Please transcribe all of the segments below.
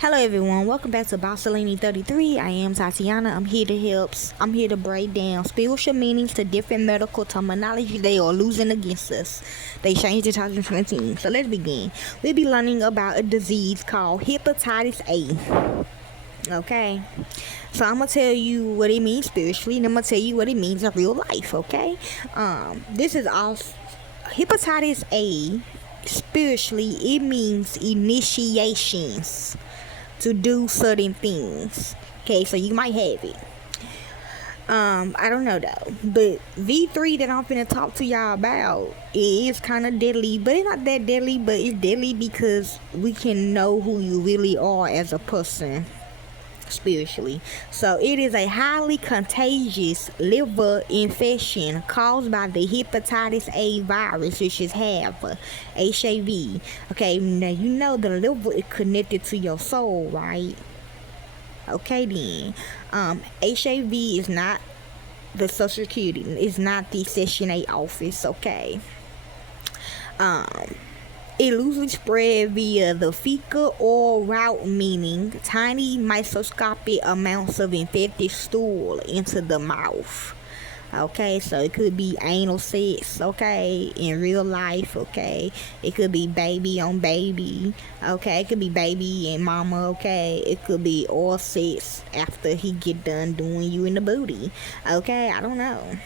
Hello everyone, welcome back to Barcelona 33. I am Tatiana. I'm here to break down spiritual meanings to different medical terminology they are losing against us. They changed in 2017. So let's begin. We'll be learning about a disease called Hepatitis A. Okay. So I'm gonna tell you what it means spiritually, and I'm gonna tell you what it means in real life, okay? This is all Hepatitis A. Spiritually, it means initiations to do certain things. Okay, so you might have it. I don't know though. But V3 that I'm finna talk to y'all about, it is kind of deadly, but it's not that deadly, but it's deadly because we can know who you really are as a person spiritually. So it is a highly contagious liver infection caused by the hepatitis A virus, which is HAV. Okay, now you know the liver is connected to your soul, right? Okay then. HIV is not the Social Security, it's not the Section 8 office, okay? It loosely spread via the fecal-oral route, meaning tiny microscopic amounts of infected stool into the mouth. Okay, so it could be anal sex, okay, in real life, okay. It could be baby on baby, okay. It could be baby and mama, okay. It could be oral sex after he get done doing you in the booty, okay. I don't know.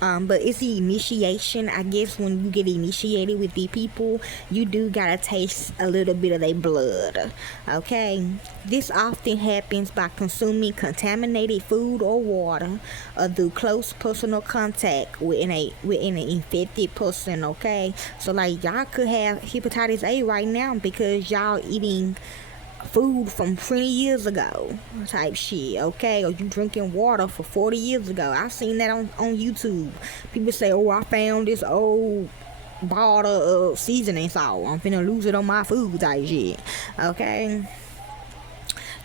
But it's the initiation. I guess when you get initiated with the people, you do gotta taste a little bit of their blood. Okay, this often happens by consuming contaminated food or water, or through close personal contact with an infected person. Okay, so like y'all could have hepatitis A right now because y'all eating food from 20 years ago type shit, okay? Or you drinking water for 40 years ago. I seen that on YouTube. People say, oh, I found this old bottle of seasoning salt, I'm finna lose it on my food type shit, okay?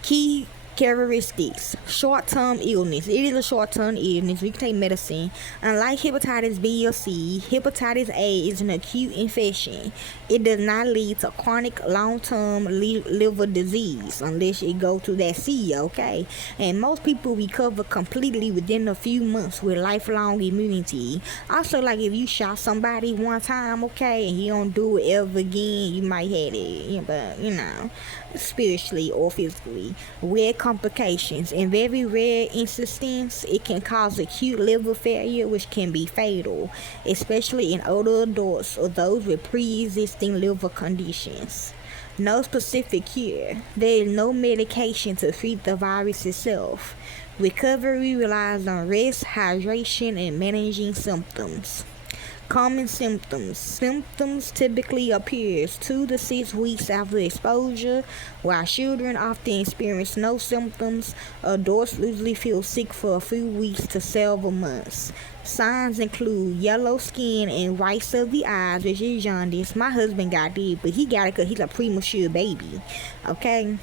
Key characteristics: short-term illness. It is a short-term illness. We can take medicine. Unlike hepatitis B or C, hepatitis A is an acute infection. It does not lead to chronic long-term liver disease unless it go to that C, okay? And most people recover completely within a few months with lifelong immunity. Also, like if you shot somebody one time, okay, and you don't do it ever again, you might have it, but you know, spiritually or physically. Rare complications. In very rare instances, it can cause acute liver failure, which can be fatal, especially in older adults or those with pre-existing liver conditions. No specific cure. There is no medication to treat the virus itself. Recovery relies on rest, hydration, and managing symptoms. Common symptoms. Symptoms typically appears 2 to 6 weeks after exposure, while children often experience no symptoms. Adults usually feel sick for a few weeks to several months. Signs include yellow skin and whites of the eyes, which is jaundice. My husband got it, but he got it because he's a premature baby. Okay?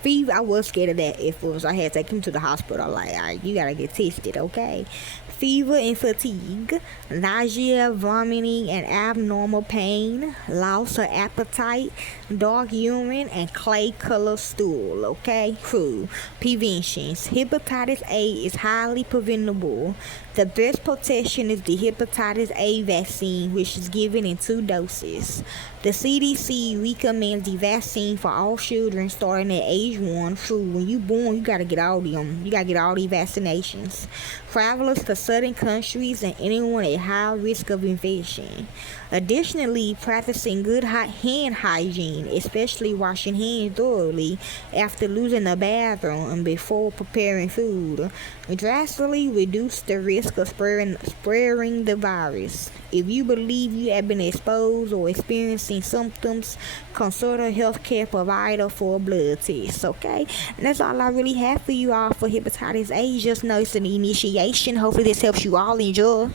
Fever, I was scared of that at first. I had to take him to the hospital. Like, all right, you gotta get tested, okay? Fever and fatigue, nausea, vomiting, and abnormal pain, loss of appetite, dark urine, and clay color stool, okay? Crew. Preventions. Hepatitis A is highly preventable. The best protection is the hepatitis A vaccine, which is given in 2 doses. The CDC recommends the vaccine for all children starting at age 1. True, when you born, you gotta get all them. You gotta get all these vaccinations. Travelers to certain countries and anyone at high risk of infection. Additionally, practicing good hand hygiene, especially washing hands thoroughly after losing the bathroom and before preparing food, drastically reduce the risk of spreading the virus. If you believe you have been exposed or experiencing symptoms, consult a healthcare provider for a blood test, okay? And that's all I really have for you all for hepatitis A. Just know it's an initiation. Hopefully this helps you all. Enjoy.